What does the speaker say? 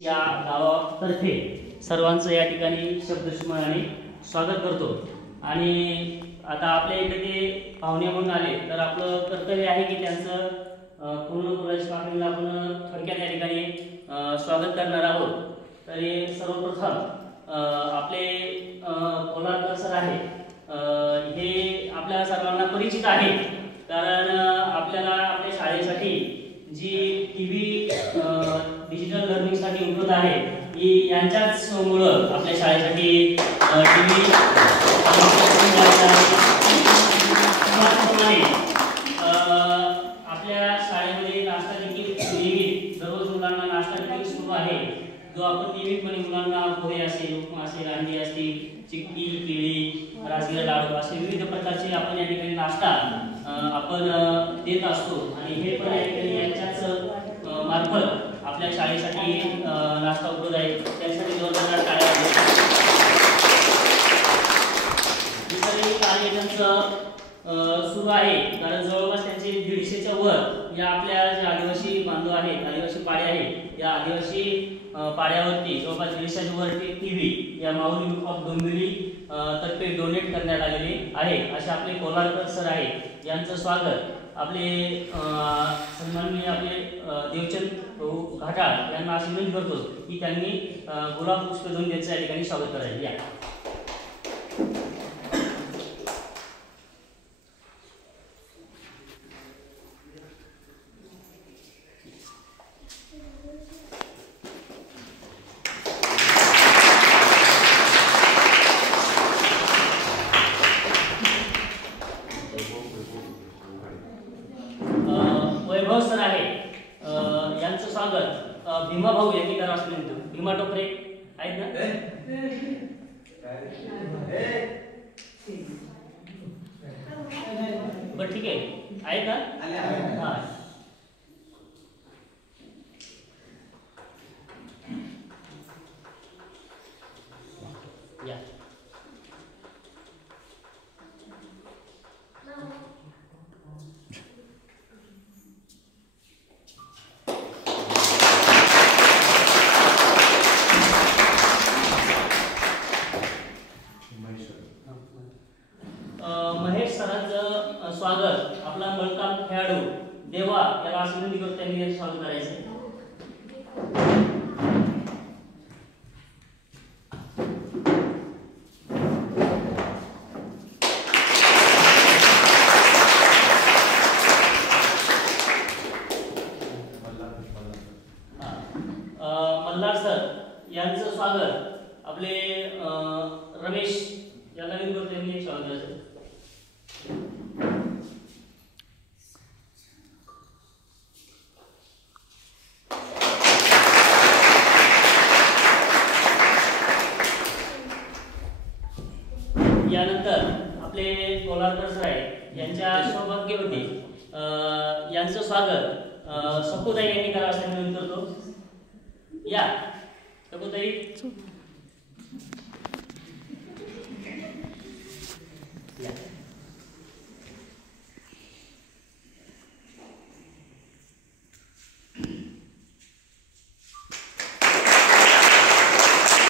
या गावातर्फे सर्वांचं या ठिकाणी शब्दसुमनाने स्वागत करतो। आणि आता आपल्या इकडे ते पाहुणे म्हणून आले तर आपलं कर्तव्य आहे की त्यांचं पूर्ण प्रवेश पाठवून आपण थोडक्यात या ठिकाणी स्वागत करणार आहोत। तर सर्वप्रथम आपले कोलारकर सर आहे, हे आपल्या सर्वांना परिचित आहे, कारण आपल्याला आपल्या शाळेसाठी जी टीव्ही डिजिटल लर्निंगसाठी उपलब्ध आहे ही यांच्याच मुळे आपल्या शाळेसाठी टीव्ही आपल्या शाळेमध्ये नाश्ता देखील नियमित दररोज मुलांना नाश्ता देखील सुरू आहे, जो आपण नियमितपणे मुलांना पोहे असेल, उपमा असेल, अंडी असतील, चिक्की, केळी, राजगिरा लाडू असे विविध प्रकारचे आपण या ठिकाणी नाश्ता आपण देत असतो। आणि हे पण या ठिकाणी यांच्याच मार्फत आपल्या शाळेसाठी नाश्ता उपलब्ध आहे, त्यासाठी जोरदार टाळ्या कार्य त्यांचं सुरू आहे, कारण जवळपास त्यांचे 150च्या वर या आपल्या जे आदिवासी बांधव आहेत, आदिवासी पाडे आहेत, या आदिवासी पाड्यावरती जवळपास 150च्या वर टीव्ही या माऊली ऑफ डोंबिवली तर्फे डोनेट करण्यात आलेले आहे। असे आपले कोलारकर सर आहेत, यांचं स्वागत आपले सन्माननीय आपले देवचंद घाटाळ यांना अशी विनंती करतो की त्यांनी गुलाब पुष्प देऊन त्यांचं या ठिकाणी स्वागत करायचे। या वैभव सर आहे, यांचं स्वागत भीमा भाऊ यांनी करा असं म्हणतो। भीमा टोपरे आहेत ना? बरं ठीक आहे, आहेत ना? हा या महेश सरांचं स्वागत आपला मलकाम खेळाडू देवा याला असं विनंती करतो त्यांनी स्वागत करायचं। मल्हार सर यांचं स्वागत आपले रमेश याला विनंती करतो त्यांनी स्वागत करायचं। यानंतर आपले कोलारकर सर आहेत, यांच्या सौभाग्यवती यांचं स्वागत सपुताई यांनी करा असं विनंती करतो। या सपुताई